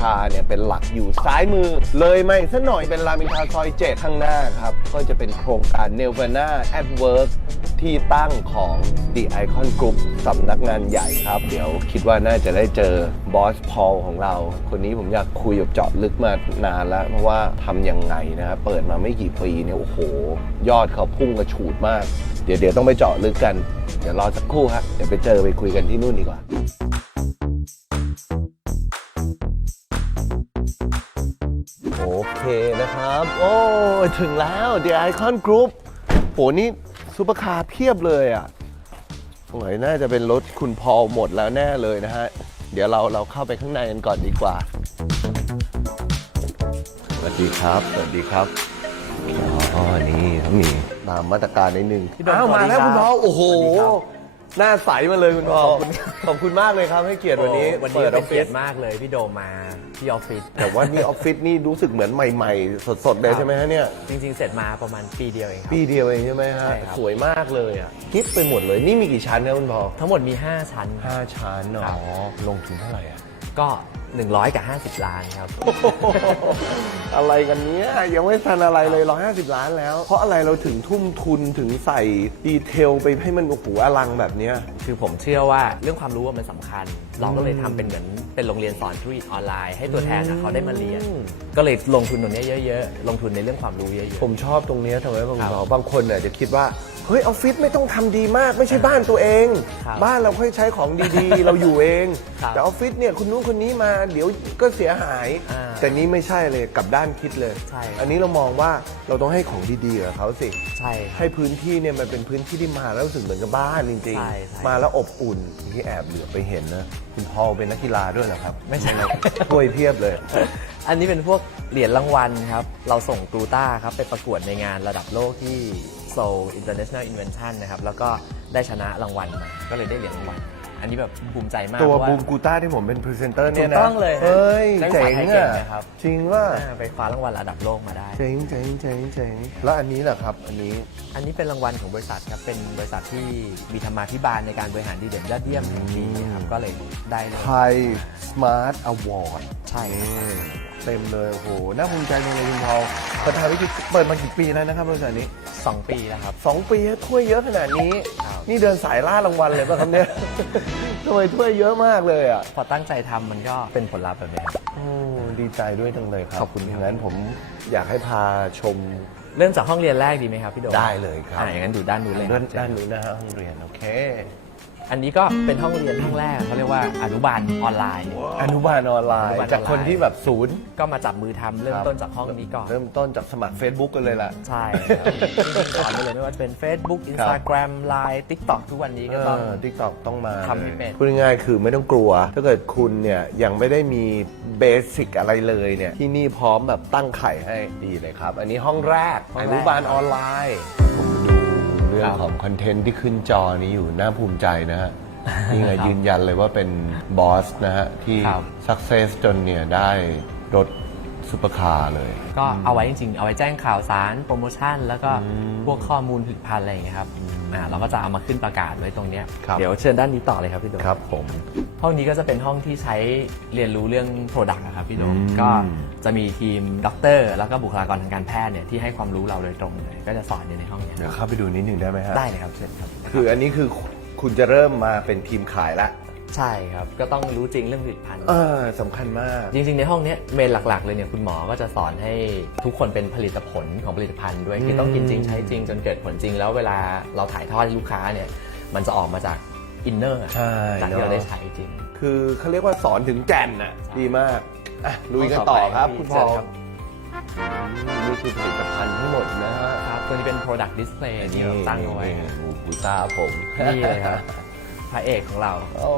ทราเนี่ยเป็นหลักอยู่ซ้ายมือ เลยมาอีกสักหน่อยเป็นรามอินทราซอย 7 ข้างหน้าครับ ก็จะเป็นโครงการ n e v a n a at Work ที่ตั้งของ The Icon Group สำนักงานใหญ่ครับ เดี๋ยวคิดว่าน่าจะได้เจอบอสพอลของเรา คนนี้ผมอยากคุยกับเจาะลึกมานานแล้ว เพราะว่าทำยังไงนะครับเปิดมาไม่กี่ปีเนี่ยโอ้โห ยอดเขาพุ่งกระฉูดมาก เดี๋ยวเดี๋ยวต้องไปเจาะลึกกัน เดี๋ยวรอสักครู่ฮะเดี๋ยวไปเจอไปคุยกันที่นู่นดีกว่า นะครับ โอ้ยถึงแล้ว The Icon Group โหนี่ซุปเปอร์คาร์เพียบเลยอะสงสัยน่าจะเป็นรถคุณพอลหมดแล้วแน่เลยนะฮะ เดี๋ยวเราเราเข้าไปข้างในกันก่อนดีกว่า สวัสดีครับ สวัสดีครับอ๋อนี่ต้องมีตามมาตรการนิดนึงพี่โดมอ้าวสวัมาสดีแล้วครับคุณพอลโอ้โหสวัสดีครับ หน้าใสมาเลยคุณพอลขอบคุณขอบคุณมากเลยครับให้เกียรติวันนี้โอ้วันนี้เปิดอเป็อนฟเกีฟิยรศติมากเลยพี่โดมมาที่ออฟฟิศแต่ว่านี่ออฟฟิศนี่รู้สึกเหมือนใหม่ ๆ สดๆเลยครับใช่ไหมฮะเนี่ย จริง ๆ เสร็จมาประมาณปีเดียวเองครับ ปีเดียวเองใช่ไหมฮะ ใช่ครับ สวยมากเลยอะกิฟไปหมดเลยนี่มีกี่ชั้นนะคุณพอทั้งหมดมี 5 ชั้นห้าชั้นครัอ๋บอลงทุนเท่าไหร่อะก็ 100 กับ 50 ล้านครับ อะไรกันเนี้ยยังไม่ทันอะไรเลย 150 ล้านแล้ว เพราะอะไรเราถึงทุ่มทุนถึงใส่ดีเทลไปให้มันโอ้โหอลังแบบเนี้ย คือผมเชื่อว่าเรื่องความรู้ว่ามันสำคัญ เราก็เลยทำเป็นเหมือนเป็นโรงเรียนสอนธุรกิจออนไลน์ให้ตัวแทนอะเขาได้มาเรียนอืมก็เลยลงทุนตรงเนี้ยเยอะ ๆ ลงทุนในเรื่องความรู้เยอะ ผมชอบตรงเนี้ยทำไมบางครับ บางคนเนี่ยจะคิดว่า เฮ้ยออฟฟิศไม่ต้องทำดีมากไม่ใช่บ้านตัวเอง ครับบ้านเราค่อยใช้ของดีๆ เราอยู่เอง ครับแต่ออฟฟิศเนี่ยคุณนู้นคนนี้มาเดี๋ยวก็เสียหาย อ่าแต่นี้ไม่ใช่เลยกลับด้านคิดเลย ใช่ อันนี้เรามองว่าเราต้องให้ของดีๆกับเขาสิๆใช่ครับ ให้พื้นที่เนี่ยมันเป็นพื้นที่ที่มาแล้วรู้สึกเหมือนกับบ้านจริงใช่ใช่ ๆ มาแล้วอบอุ่นที่แอบเหลือไปเห็นนะคุณพอลเป็นนักกีฬาด้วยเหรอครับไม่ใช่ถ้วยเพียบเลย อันนี้เป็นพวกเหรียญรางวัลครับ เราส่งกรูต้าครับไปประกวดในงานระดับโลกที่ Seoul International Invention นะครับ แล้วก็ได้ชนะรางวัลมา ก็เลยได้เหรียญรางวัล อันนี้แบบภูมิใจมากตัวเพราะา บูมกูต้าที่ผมเป็นพรีเซนเตอร์เนี่ยนะถูกต้องเลยฮะเฮ้ยนักศึกเจ๋ษางไทยเก่งนะครับ จริงว่าอ่าไปคว้ารางวัลระดับโลกมาได้ เจ๋งเจ๋งเจ๋งเจ๋งแล้วอันนี้แหละครับ อันนี้ อันนี้เป็นรางวัลของบริษัทครับ เป็นบริษัทที่มีธรรมาภิบาลในการบริหารดีเด่นยอดเยี่ยมแห่งปีครับ ก็เลยได้เลยไทยสมาร์ทอวอร์ดใช่ครับ เต็มเลยโอ้โหน่าภูมิใจจังเลยคุณพอลประธานวิกิเปิดมากี่ปีแล้วนะครับบริษัทนี้สองปีแล้วครับ สองปีแล้วถ้วยเยอะขนาดนี้ ครับ นี่เดินสายล่ารางวัลเลยป่ะครับเนี่ย ทำไมถ้วยเยอะมากเลยอะ พอตั้งใจทำมันก็เป็นผลลัพธ์แบบนี้ครับ โอ้ดีใจด้วยจังเลยครับขอบคุณครับ งั้นผมอยากให้พาชม เริ่มจากห้องเรียนแรกดีไหมครับพี่โดมได้เลยครับ อ่าอย่างนั้นดูด้านนู้นเลยคด้ารันบด้านนู้นนะฮะห้องเรียน โอเค อันนี้ก็เป็นห้องเรียนห้องแรกเขาเรียกว่าอนุบาลออนไลน์ อนุบาลออนไลอนุน์ บาลออนไลน์ จากคนที่แบบศูนย์ก็มาจับมือทำเริ่มต้นจากห้องนี้ก่อน เริ่มต้นจากสมัคร Facebook กันเลยล่ะ ใช่ครับสอนไปเลยไม่ว่าจะเป็น Facebook Instagram Line TikTok ทุกวันนี้ก็ต้อง ทิกตอกต้องมาทำให้เป็น พูดง่ายๆคือไม่ต้องกลัว ถ้าเกิดคุณเนี่ยยังไม่ได้มีเบสิกอะไรเลยเนี่ยที่นี่พร้อมแบบตั้งไข่ให้ดีเลยครับ อันนี้ห้องแรกห้องอแรกนุบาลออนไลน์ผมดูเรื่องของคอนเทนต์ที่ขึ้นจอนี้อยู่น่าภูมิใจนะฮะนี่ไงยืนยันเลยว่าเป็นบอสนะฮะที่ครับสักเซสจนเนี่ยได้รถ ซุปเปอร์คาร์เลย ก็เอาไว้จริงๆ เอาไว้แจ้งข่าวสารโปรโมชั่น แล้วก็พวกข้อมูลผลิตภัณฑ์อะไรอย่างเงี้ยครับอ่าเราก็จะเอามาขึ้นประกาศไว้ตรงเนี้ยครับ เดี๋ยวเชิญด้านนี้ต่อเลยครับพี่โดม ครับผม ห้องนี้ก็จะเป็นห้องที่ใช้เรียนรู้เรื่อง Product นะครับพี่โดมอืม ก็จะมีทีมด็อกเตอร์แล้วก็บุคลากรทางการแพทย์เนี่ยที่ให้ความรู้เราโดยตรงเลยก็จะสอนอยู่ในห้องเนี้ยเดี๋ยวเข้าไปดูนิดหนึ่งได้ไหมฮะได้เลยครับเชิญครับ คืออันนี้คือคุณจะเริ่มมาเป็นทีมขายละ ใช่ครับ ก็ต้องรู้จริงเรื่องผลิตภัณฑ์ เออสำคัญมาก จริงๆ ในห้องเนี้ยเมนหลักๆ เลยเนี่ยคุณหมอก็จะสอนให้ทุกคนเป็นผลิตผลของผลิตภัณฑ์ด้วยคือต้องกินจริงใช้จริงจนเกิดผลจริง แล้วเวลาเราถ่ายทอดให้ลูกค้าเนี่ยมันจะออกมาจากอินเนอร์ใช่จากที่เนอะเราได้ใช้จริง คือเขาเรียกว่าสอนถึงแก่นน่ะดีมากอะลุยกันต่อครับคุณพอเชิญครับอืมนี่คือผลิตภัณฑ์ทั้งหมดนะฮะครับตัวนี้เป็น product display ที่เราตั้งเอาไว้นี่กูตาผม นี่เลยครับ พระเอกของเราโอ้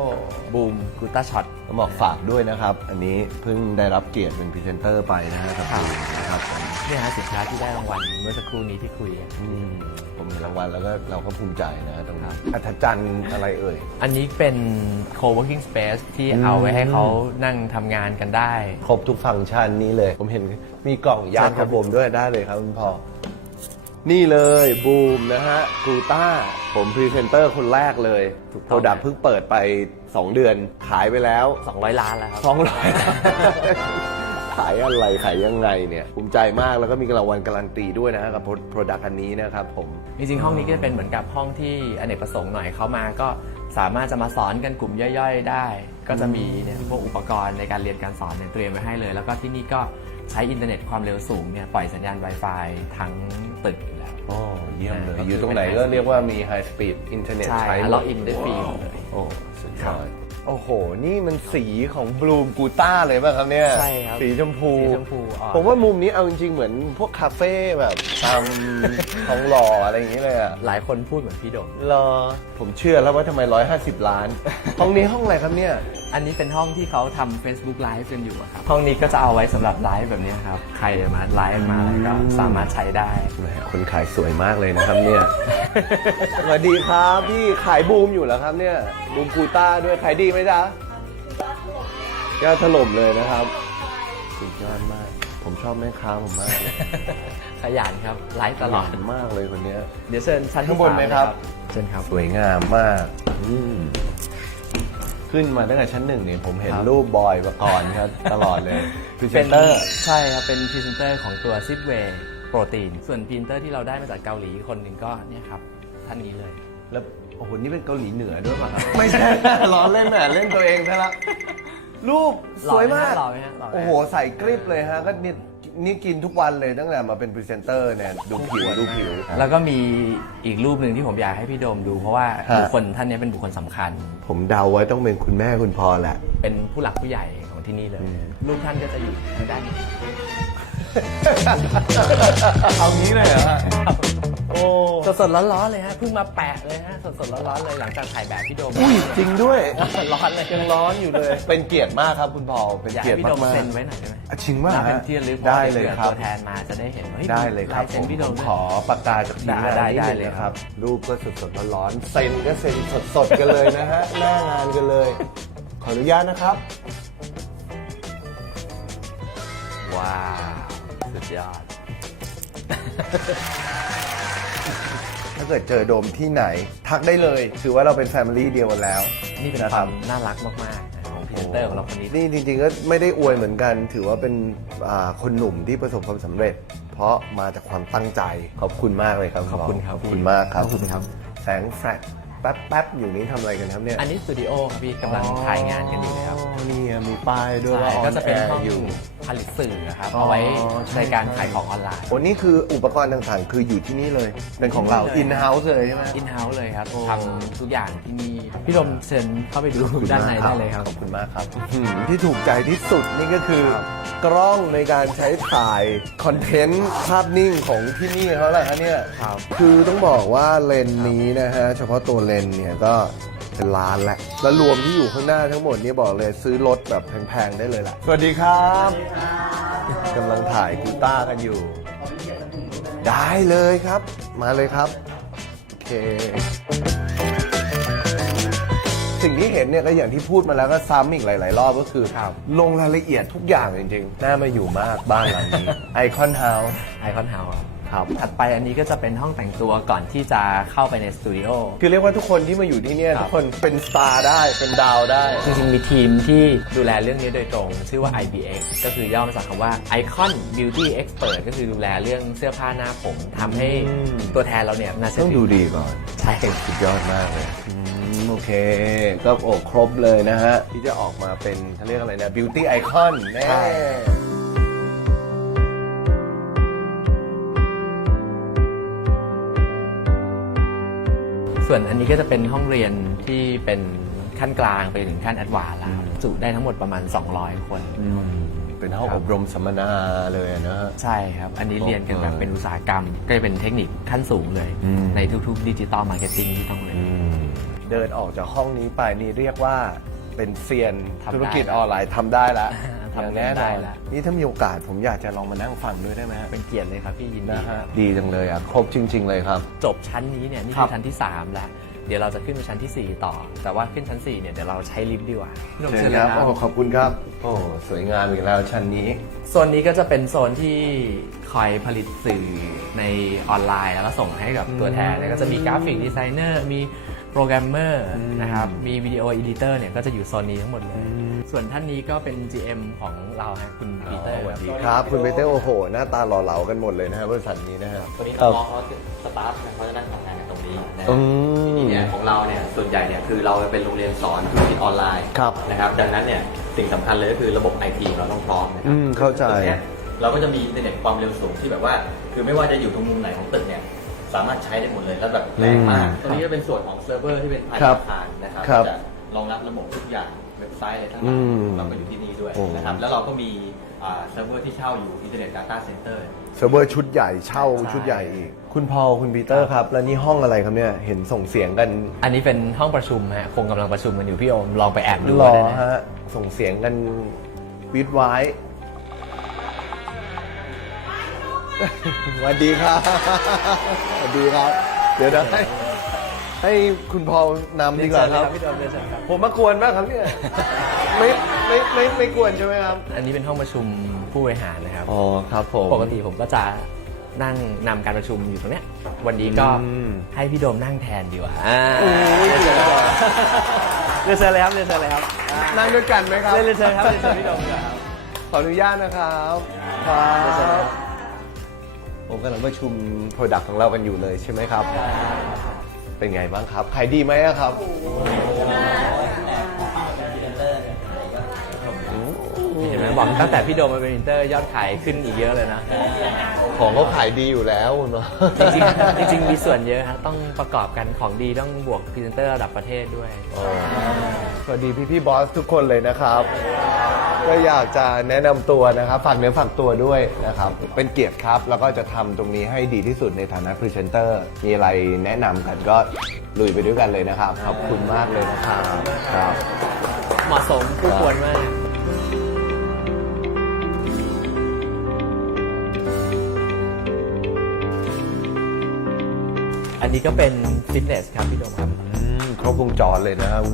บูมกูต้าช็อต ต้องบอกฝากด้วยนะครับ อันนี้เพิ่งได้รับเกียรติเป็นพรีเซนเตอร์ไปนะฮะกับครับ บูมนะครับผมนี่ฮะสินค้าที่ได้รางวัลเมื่อสักครู่นี้ที่คุยกัน อืมผมเห็นรางวัลแล้วก็เราก็ภูมิใจนะฮะตรงนี้อัศจรรย์อะไรเอ่ย อันนี้เป็น co-working space ที่เอาไว้ให้เขานั่งทำงานกันได้ ครบทุกฟังก์ชันนี้เลย ผมเห็นมีกล่องยางใช่ขครัอบงผมด้วยได้เลยครับคุณพ่อ นี่เลยบูมนะฮะกรูต้า ผมพรีเซนเตอร์คนแรกเลยถูกโปต้รองดักเพิ่งเปิดไป 2 เดือน ขายไปแล้ว 200 ล้านแล้วครับสองร้อยขายอะไร ขายยังไงเนี่ยภูมิใจมากแล้วก็มีรางวัลการันตีด้วยนะกับโปรดักต์อันนี้นะครับผม จริงๆห้องนี้ก็จะเป็นเหมือนกับห้องที่อเนกประสงค์หน่อยเข้ามาก็สามารถจะมาสอนกันกลุ่มย่อยๆ ได้ ก็จะมีเนี่ยพวกอุปกรณ์ในการเรียนการสอนเนี่ยเตรียมไว้ให้เลย แล้วก็ที่นี่ก็ใช้อินเทอร์เน็ตความเร็วสูงเนี่ยปล่อยสัญญาณ Wi-Fi ทั้งตึก อยู่แล้วอ๋อเยี่ยมเลยก็คืออยู่ตรงไหนเป็นก็เรียกว่ามี High Speed อินเทอร์เน็ตใช่ใช้หมล็อกอินได้ฟรีหมดเลย โอ้สุดยอด โอ้โห นี่มันสีของบลูมกูต้าเลยป่ะครับเนี่ยใช่ครับสีชมพู สีชมพูอ่อนผมว่ามุมนี้เอาจริงๆ เหมือนพวกคาเฟ่แบบตาม ทองหล่ออะไรอย่างนี้เลยอะหลายคนพูดเหมือนพี่โดมรอ ผมเชื่อแล้วว่าทำไม 150 ล้าน ห้องนี้ห้องอะไรครับเนี่ย อันนี้เป็นห้องที่เขาทำ Facebook Live กันอยู่อะครับ ห้องนี้ก็จะเอาไว้สำหรับไลฟ์แบบนี้ครับ ใครมาไลฟ์มาก็สามารถใช้ได้ แหมคนขายสวยมากเลยนะครับเนี่ย สวัสดีครับพี่ขายบูมอยู่แล้วครับเนี่ยบูมกูต้าด้วยขายดีไหมจ๊ะยอดถล่มเลยนะครับ สุดยอดมาก ผมชอบแม่ค้าผมมากเลยขยันครับไลฟ์ตลอด ขยันมากเลยคนเนี้ย เดี๋ยวเชิญชั้นที่ข้างบนสไหมครับ เชิญครับสวยงามมากอืมขึ้นมาตั้งแต่ชั้นหนึ่งเนี่ยผมเห็นครับ รูปบอยประกรณ์ครับ ตลอดเลยพรีเซเป็นนเตอร์ใช่ครับ เป็นพรีเซนเตอร์ของตัวซิปเวย์โปรตีน ส่วนพรีเซนเตอร์ที่เราได้มาจากเกาหลีคนหนึ่งก็เนี่ยครับท่านนี้เลย แล้วโอ้โห นี่เป็นเกาหลีเหนือด้วยป่ะครับ ไม่ใช่ ล้อเล่นแหมเล่นตัวเองซะละรูปสวยมาก หล่อไหมฮะหล่อไหมฮะ โอ้โห ใส่กริบเลยฮะ ก็นี่นี่กินทุกวันเลยตั้งแต่มาเป็นพรีเซนเตอร์เนี่ย ดูผิวดูผิว แล้วก็มีอีกรูปหนึ่งที่ผมอยากให้พี่โดมดู เพราะว่าฮะ บุคคลท่านนี้เป็นบุคคลสำคัญ ผมเดาไว้ต้องเป็นคุณแม่คุณพ่อแหละ เป็นผู้หลักผู้ใหญ่ของที่นี่เลยอืมรูปท่านก็จะอยู่ทางด้านนี้ เอางี้เลยเหรอฮะ โอ้สดๆร้อนๆเลยฮะเพิ่งมาแปะเลยฮะสดๆร้อนๆเลยหลังจากถ่ายแบบพี่โดมอุ้ยจริงด้วย ร้อนเลยยังร้อนอยู่เลย เป็นเกียรติมากครับคุณพอเป็นอยากเกียรให้ติพี่โดมมากเซ็นไว้หน่อยได้ไหมๆอะจริงว่าน่าเป็นที่ระลึกได้เลยพาะว่าครับตัวแทนมาจะได้เห็นว่าฮ้ได้เลยครับลายเซ็นพี่โดมผมด้วยขอปากกาจากทีมงานได้นิดได้นึงเลยนะคครัรับ บ รูปก็สดๆร้อนๆเซ็นก็เซ็นสดๆกันเลยนะฮะ หน้างานกันเลย ขออนุญาตนะครับ ว้าว สุดยอด ถ้าเกิดเจอโดมที่ไหน ทักได้เลยถือว่าเราเป็นแฟมิลี่เดียวกันแล้ว นี่เป็นนะคครัวาบมน่ารักมากๆนะของพรีเซนเตอร์ของเราคนนี้ นี่จริงๆก็ไม่ได้อวยเหมือนกัน ถือว่าเป็นอ่าคนหนุ่มที่ประสบความสำเร็จ เพราะมาจากความตั้งใจขอบคุณมากเลยครับขอบคุณครับขอบคุณมากครับขอบคุณครับ แสงแฟลช แป๊บๆอยู่นี้ทำอะไรกันครับเนี่ยอันนี้สตูดิโอครับพี่กำลังถ่ายงานกันอยู่เลยครับอ๋อนี่ไงมีป้ายด้วยใช่ว่าก็จะเป็น on air ห้องอยู่ผลิตสื่อนะครับอ๋อเอาไว้ใช่ในการใช่ขายของออนไลน์โอ้นี่คืออุปกรณ์ต่างๆ คืออยู่ที่นี่เลย เป็นของเราที่อินี่นเลยเฮ้าส์เลยใช่ไหมอินเฮ้าส์เลยครับโอ้ทำทุกอย่างที่นี่พี่ดมเชิญเข้าไปดูด้านในได้เลยครับขอบคุณมากครับอืมที่ถูกใจที่สุดนี่ก็คือครับกล้องในการใช้ถ่ายคอนเทนต์ภาพนิ่งของที่นี่เขาแหละฮะเนี่ยครับคือต้องบอกว่าเลนส์นี้นะฮะเฉพาะตัวเลนส์เนี่ยก็เป็นล้านแหละ แล้วรวมที่อยู่ข้างหน้าทั้งหมดเนี่ยบอกเลยซื้อรถแบบแพงๆได้เลยแหละ สวัสดีครับกำลังถ่ายกูต้ากันอยู่ ได้เลยครับ มาเลยครับ โอเค สิ่งที่เห็นเนี่ยก็อย่างที่พูดมาแล้วก็ซ้ำอีกหลาย ๆ รอบก็คือครับลงรายละเอียดทุกอย่างจริงๆ น่ามาอยู่มากบ้านหลังนี้ไอคอนเฮาส์ไอคอนเฮาส์ ครับถัดไปอันนี้ก็จะเป็นห้องแต่งตัวก่อนที่จะเข้าไปในสตูดิโอ คือเรียกว่าทุกคนที่มาอยู่ที่เนี่ยครับทุกคนเป็นสตาร์ได้เป็นดาวได้ จริงๆมีทีมที่ดูแลเรื่องนี้โดยตรง ชื่อว่า IBX ก็คือย่อมาจากคำว่า Icon Beauty Expert ก็คือดูแลเรื่องเสื้อผ้าหน้าผมทำให้อืมตัวแทนเราเนี่ยน่าเชื่ต้อองถืดูอดีก่อน ใช่ สุดยอดมากเลยอืมโอเค ก็โอ้ครบเลยนะฮะ ที่จะออกมาเป็นเขาเรียกอะไรนะ beauty icon แน่ ส่วนอันนี้ก็จะเป็นห้องเรียนที่เป็นขั้นกลางไปถึงขั้นแอดวานซ์แล้วครับจุได้ทั้งหมดประมาณ 200 คน เป็นห้องอบรมสัมมนาเลยนะฮะ ใช่ครับ อันนี้เรียนกันแบบเออเป็นอุตสาหกรรม ก็จะเป็นเทคนิคขั้นสูงเลย อืม ในทุกๆดิจิตอลมาร์เก็ตติ้งที่ต้องเรียน เดินออกจากห้องนี้ไปนี่เรียกว่าเป็นเซียนทำได้ ธุรกิจออนไลน์ทำได้แล้ว ทำอย่างแน่นได้อนแล้วนี่ถ้ามีโอกาสผมอยากจะลองมานั่งฟังด้วยได้ไหมฮะ เป็นเกียรติเลยครับพี่ยินดีนะคฮะรับดีจังเลยอะ ครบจริง ๆ เลยครับ จบชั้นนี้เนี่ยนี่ครัคืบอชั้นที่ 3 แล้ว เดี๋ยวเราจะขึ้นไปชั้นทีสี่ 4 ต่อ แต่ว่าขึ้นชั้น 4 เนี่ยเดี๋ยวเราใช้ลิฟต์ดีกว่าพี่หนุ่มเชิญลคยรับนะโอ้ขอบคุณครับ โอ้สวยงามอีกแล้วชั้นนี้ โซนนี้ก็จะเป็นโซนที่คอยผลิตสื่อในออนไลน์ แล้วก็ส่งให้กับตัวแทนแล้วก็จะมีกราฟิกดีไซเนอร์มีโปรแกรมเมอร์นะครับมีวิดีโอ e ดิเตอร์เนี่ยก็จะอยู่โซนนี้ทั้งหมดเลย ส่วนท่านนี้ก็เป็น GM ของเราฮะคุณปีเตอร์สวัสครับดีครับคุณเบเตอร์โอ้โห หน้าตาหล่อเหลากันหมดเลยนะครับบริษัทนี้นะครับวันนี้ครัน้บองๆเขาสตาฟเนี่ยเขาจะนั่งทำงานกันตรงนี้นะอืมทีเนี่ยของเราเนี่ยส่วนใหญ่เนี่ยคือเราเป็นโรงเรียนสอนธุรกิจออนไลน์ครับ นะครับดังนั้นเนี่ยสิ่งสำคัญเลยก็คือระบบไอทีเราต้องพร้อมนะครัอืมเข้าใจ ตรงนี้ยเราก็จะมีอินเทอร์เน็ตความเร็วสูงที่แบบว่า คือไม่ว่าจะอยู่ตรงมุมไหนของตึกเนี่ยสามารถใช้ได้หมดเลยแล้วแบบแรงมากอืมตรงนี้ก็เป็นส่วนของเซิร์ฟเวอร์ที่เป็นภายในครับอาคารนะครับครับ จะรองรับระบบทุกอย่าง เว็บไซต์อะไรทั้งหอืลายมเราก็อยู่ที่นี่ด้วยโอ้นะครับแล้วเราก็มีอ่าเซิร์ฟเวอร์ที่เช่าอยู่อินเทอร์เน็ตดาต้าเซ็นเตอร์ เซิร์ฟเวอร์ชุดใหญ่เช่าชุดใหญ่อีก คุณพอลคุณปีเตอร์ครับ แล้วนี่ห้องอะไรครับเนี่ย เห็นส่งเสียงกันอันนี้เป็นห้องประชุมฮะคงกำลังประชุมกันอยู่พี่โอมลองไปแอบดูรอได้นะฮะ ส่งเสียงกันวิดไว้ สวัสดีครับ สวัสดีครับ เดี๋ยวนะ ให้ให้คุณพอลนำดีกว่าครับ พี่โอมเรียนเชิญครับ ผมมากวนมากครับเนี่ยไม่ไม่ไม่ไม่กวนใช่ไหมครับ อันนี้เป็นห้องประชุมผู้บริหารนะครับ อ๋อครับผม ปกติผมก็จะนั่งนำการประชุมอยู่ตรงเนี้ย วันนี้ก็อืม ให้พี่โดมนั่งแทนดีกว่าโอ้ยเรียนเชิญเลยเรียนเชิญเลยครับเรียนเชิญเลยครับนั่งด้วยกันไหมครับเรียนเชิญครับเรียนเชิญพี่โดมดีกว่าครับ ขออนุญาตนะครับ ครับผมกำลังประชุมโปรดักต์ของเรากันอยู่เลยใช่ไหมครับ เป็นไงบ้างครับขายดีไหมอะครับเห็นไหมบอกตั้งแต่พี่โดมมาเป็นอินเตอร์ยอดขายขึ้นอีกเยอะเลยนะ ของเขาขายดีอยู่แล้วคุณเนาะจริงๆจริงๆมีส่วนเยอะครับต้องประกอบกันของดีต้องบวกพรีเซนเตอร์ระดับประเทศด้วย สวัสดีพี่พี่ๆบอสทุกคนเลยนะครับ ก็อยากจะแนะนำตัวนะครับฝากเนื้อฝากตัวด้วยนะครับ เป็นเกียรติครับ แล้วก็จะทำตรงนี้ให้ดีที่สุดในฐานะพรีเซนเตอร์ มีอะไรแนะนำกันก็ลุยไปด้วยกันเลยนะครับ ขอบคุณมากเลยนะครับครับ เหมาะสมคู่ควรมาก อันนี้ก็เป็นฟิตเนสครับพี่โดมครับ อืมครบวงจรเลยนะครับ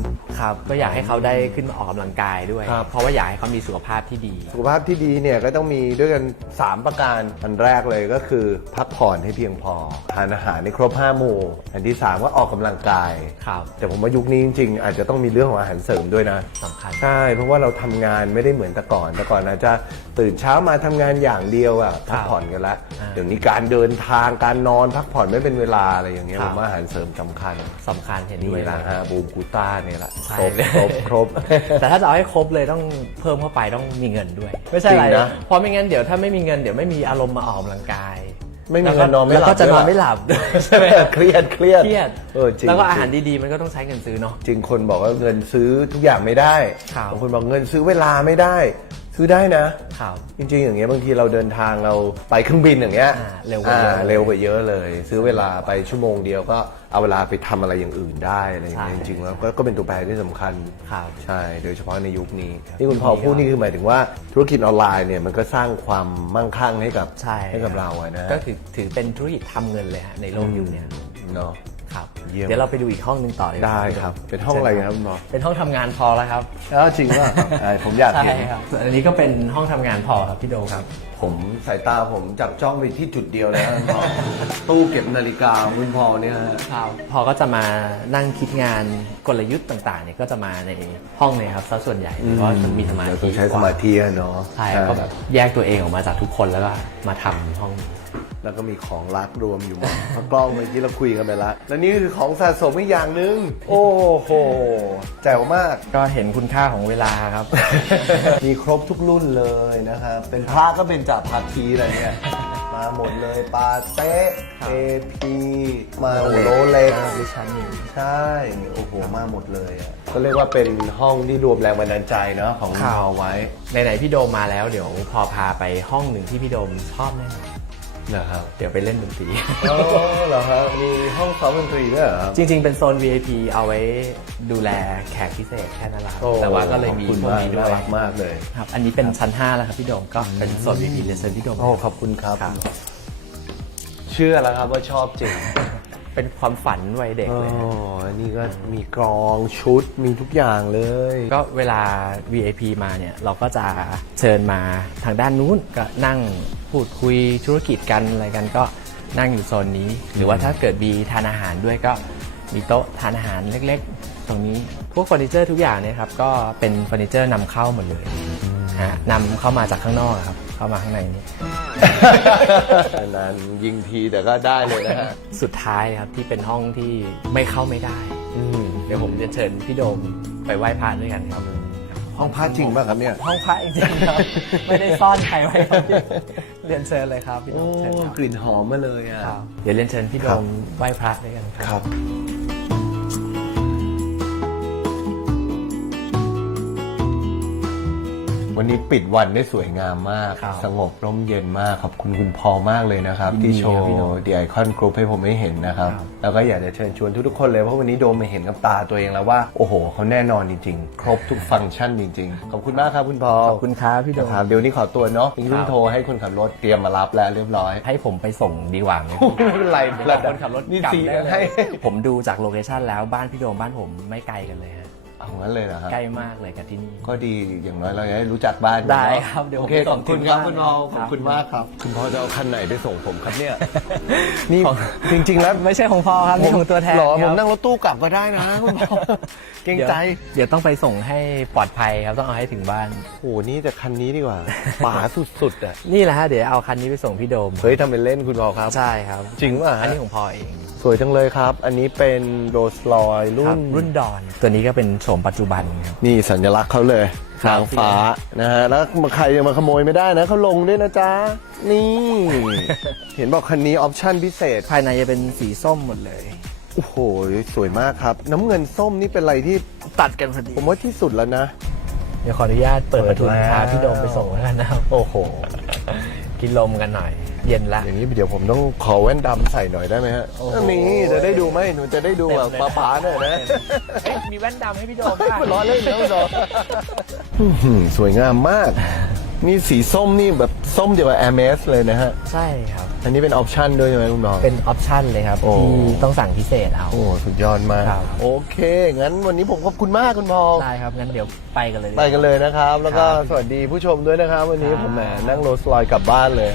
ครับก็อยากให้เขาได้ขึ้นมาออกกำลังกายด้วย ครับ เพราะว่าอยากให้เขามีสุขภาพที่ดี สุขภาพที่ดีเนี่ยก็ต้องมีด้วยกัน 3 ประการ อันแรกเลยก็คือพักผ่อนให้เพียงพอ ทานอาหารในครบ 5 หมู่ อันที่ 3 ก็ออกกำลังกาย ครับแต่ผมว่ายุคนี้จริงๆ อาจจะต้องมีเรื่องของอาหารเสริมด้วยนะ สำคัญ ใช่ เพราะว่าเราทำงานไม่ได้เหมือนแต่ก่อน แต่ก่อนอาจจะตื่นเช้ามาทำงานอย่างเดียวอะพักผ่อนกันละอ่าเดี๋ยวนี้การเดินทางการนอนพักผ่อนไม่เป็นเวลาอะไรอย่างเงี้ยครัผบ มว่าอาหารเสริมสำคัญสำคัญเห็นนี่ด้วยแหละฮะบูมกูต้าเนี่ยแหละใช่ครบเลยครบครบ แต่ถ้าจะเอาให้ครบเลยต้องเพิ่มเข้าไปต้องมีเงินด้วย ไม่ใช่อะไรจริงนะ เพราะไม่งั้นเดี๋ยวถ้าไม่มีเงินเดี๋ยวไม่มีอารมณ์มาออกกำลังกายไม่มีเงินนอนไม่หลับแล้วก็จะด้วยนอนล่ะไม่หลับใช่ไหมเครียดเครียดเครียดเออจริงแล้วก็อาหารจริงดีๆมันก็ต้องใช้เงินซื้อเนาะ จริงคนบอกว่าเงินซื้อทุกอย่างไม่ได้ครับ บางคนบอกเงินซื้อเวลาไม่ได้ ซื้อได้นะ ครับ จริงๆ อย่างเงี้ยบางทีเราเดินทางเราไปเครื่องบินอย่างเงี้ยอ่าเร็วกว่าเยอะ อ่เร็วกว่าเยอะเลย ซื้อเวลาไปชั่วโมงเดียวก็เอาเวลาไปทำอะไรอย่างอื่นได้อะไรอย่างเงี้ยใช่จริงๆแล้วก็ก็เป็นตัวแปรที่สำคัญ ครับ ใช่ โดยเฉพาะในยุคนี้ ที่คุณพอพูดนี่คือหมายถึงว่าธุรกิจออนไลน์เนี่ยมันก็สร้างความมั่งคั่งให้กับใช่กับเราอะนะก็ถือถือเป็นธุรกิจทำเงินเลยฮะในโลกยุคเนี้ย เนาะ ครับเยี่ยม เดี๋ยวเราไปดูอีกห้องหนึ่งต่อเลยได้ครับ เป็นห้องอะไรครับคุณหมอเป็นห้องทำงานพอแล้วครับ แล้วจริงว่าผมอยากใช่เห็นครับส่วนอันนี้ก็เป็นห้องทำงานพอครับพี่โดครับ ผมสายตาผมจับจ้องไปที่จุดเดียวเลยนะคุณพ่อตู้เก็บนาฬิกาของคุณพ่อเนี่ยฮะครับพอก็จะมานั่งคิดงานกลยุทธ์ต่างๆเนี่ยก็จะมาในห้องเนี่ยครับซะส่วนใหญ่เพราะจะมีสมาเราธิต้องใช้สมาธิอะเนาะ ใช่ก็แบบแยกตัวเองออกมาจากทุกคนแล้วก็มาทำห้อง แล้วก็มีของรักรวมอยู่หมดเพราะกล้องเมื่อกี้เราคุยกันไปแล้วแล้วนี่คือของสะสมอีกอย่างหนึ่งโอ้โหแจ๋วมาก ก็เห็นคุณค่าของเวลาครับ มีครบทุกรุ่นเลยนะครับเป็นพระก็เป็นจากพาคีอะไรเนี่ยมาหมดเลยปาเต้เอพีมาโรเล็กดิฉันนี่ใช่โอ้โหมาหมดเลยอะก็เรียกว่าเป็นห้องที่รวมแรงบันดาลใจเนาะของครับเราไว้ไหนๆพี่โดมมาแล้วเดี๋ยวพอพาไปห้องหนึ่งที่พี่โดมชอบแน่นอน นะครับ เดี๋ยวไปเล่นดนตรี อ๋อเหรอครับมีห้องซ้อมดนตรีด้วยเหรอครับ จริง ๆ เป็นโซน VIP เอาไว้ดูแลแขกพิเศษแค่นั้นแหละครับโอ้แต่ว่าก็เลยมีขอบคุณพวกมากนี้ด้น่าวยรักมากเลย ครับ อันนี้เป็นชั้น 5 แล้วครับพี่โดม ก็เป็นโซน VIP เรียนเชิญพี่โดม โอ้ขอบคุณครับครับ เชื่อแล้วครับว่าชอบจริง เป็นความฝันวัยเด็กโอ้เลยฮะอันนี่ก็มีกรองชุดมีทุกอย่างเลย ก็เวลา VIP มาเนี่ยเราก็จะเชิญมาทางด้านนู้นก็นั่งพูดคุยธุรกิจกันอะไรกันก็นั่งอยู่โซนนี้ หรือว่าถ้าเกิดมีทานอาหารด้วยก็มีโต๊ะทานอาหารเล็กๆ ตรงนี้พวกเฟอร์นิเจอร์ทุกอย่างเนี่ยครับก็เป็นเฟอร์นิเจอร์นำเข้าหมดเลยฮะนำเข้ามาจากข้างนอกครับ เข้ามาข้างในนี้ นานยิงทีแต่ก็ได้เลยนะฮะ สุดท้ายครับที่เป็นห้องที่ไม่เข้าไม่ได้ อืมเดี๋ยวผมจะเชิญพี่โดมไปไหว้พระด้วยกันครับ ห้องพักจริงป่ะครับเนี่ย ห้องพระจริงๆครับ ไม่ได้ซ่อนใครไว้ครับพี่เรียนเชิญเลยครับพี่โดโอ้มเชิญครับกลิ่นหอมมาเลยอะ ครับเดี๋ยวเรียนเชิญพี่โดครับมไหว้พระด้วยกันคครับรับ วันนี้ปิดวันได้สวยงามมาก ครับสงบร่มเย็นมาก ขอบคุณคุณพอมากเลยนะครับ ยินดีที่โชครัว์บพี่โดม The Icon Group ให้ผมได้เห็นนะครับ ครับ แล้วก็อยากจะเชิญชวนทุกๆคนเลย เพราะวันนี้โดมมาเห็นกับตาตัวเองแล้วว่า โอ้โหเขาแน่นอนจริงๆ ครบทุกฟังก์ชันจริงๆ ขอบคุณมากครับคุณพอขอบคุณครับพี่โดมนะครับเดี๋ยวนี้ขอตัวเนาะนี่เพิ่งครับโทรให้คนขับรถเตรียมมารับแล้วเรียบร้อย ให้ผมไปส่งดีกว่าไหม ไม่เป็นไรเดี๋ยวคนขับรถนี่กลับสีได้กันเลให้ยผมดูจากโลเคชันแล้วบ้านพี่โดมบ้านผมไม่ไกลกันเลยฮะ เอางั้นเลยนะครับ ใกล้มากเลยกับที่นี่ ก็ดีอย่างน้อยเราจะได้รู้จักบ้านกันได้เนอะครับเดี๋ยวผมโอเคไปส่ขงอบคุณถึงครับบ้านคุณพ่อคขรัอบบคุณมากครับ คุณพ่อจะเอาคันไหนไปส่งผมครับเนี่ย นี่ของ จริง ๆ แล้วไม่ใช่ของพ่อครับนี่ของตัวแทนหรอคผรัมบนั่งรถตู้กลับก็ได้นะคุณพ่อเกรงใจเดี๋ยวต้องไปส่งให้ปลอดภัยครับต้องเอาให้ถึงบ้านโอ้โหนี่แต่คันนี้ดีกว่าป๋าสุดๆอะนี่แหละฮะเดี๋ยวเอาคันนี้ไปส่งพี่โดมเฮ้ยทำเป็นเล่นคุณพ่อครับ ใช่ครับจริงป่ะอันนี้ของพ่อเอง สวยจังเลยครับ อันนี้เป็นโรสลอยครุ่รับนรุ่นดอน ตัวนี้ก็เป็นโฉมปัจจุบันครับ นี่สัญลักษณ์เขาเลยครับนางฟ้านะฮะ แล้วใครจะมาขโมยไม่ได้นะเขาลงด้วยนะจ๊ะ นี่ เห็นบอกคันนี้ออปชั่นพิเศษ ภายในจะเป็นสีส้มหมดเลย โอ้โห สวยมากครับ น้ำเงินส้มนี่เป็นอะไรที่ตัดกันพอดี ผมว่าที่สุดแล้วนะ เดี๋ยวขออนุญาตเปิดประตูเปิดแล้วพาพี่โดมไปส่งแล้วกันนะครับโอ้โห กินลมกันหน่อย เย็นละ อย่างนี้เดี๋ยวผมต้องขอแว่นดำใส่หน่อยได้ไหมฮะโอ้โห นี่จะได้ดูไหมหนูจะได้ดูแบบเต็มเลยป๋าๆหน่อยนะเอ๊ะมีแว่นดำให้พี่โดมไม่ล้อเล่นแล้วเหรออื้อหือสวยงามมาก นี่สีส้มนี่แบบส้มเดียวกับ Air m a s เลยนะฮะ ใช่ครับ อันนี้เป็นออปชั่นด้วยใช่ไหมคุณน้อง เป็นออปชั่นเลยครับโอ้ ที่ต้องสั่งพิเศษเอา โอ้สุดยอดมาก ครับ โอเค งั้นวันนี้ผมขอบคุณมากคุณพอลได้ครับ งั้นเดี๋ยวไปกันเลยดีว่า ไปกันเลยนะครับ แล้วก็ครับสวัสดีผู้ชมด้วยนะครับ วันนี้ครับผมแหมนั่งโรลสลอยกลับบ้านเลย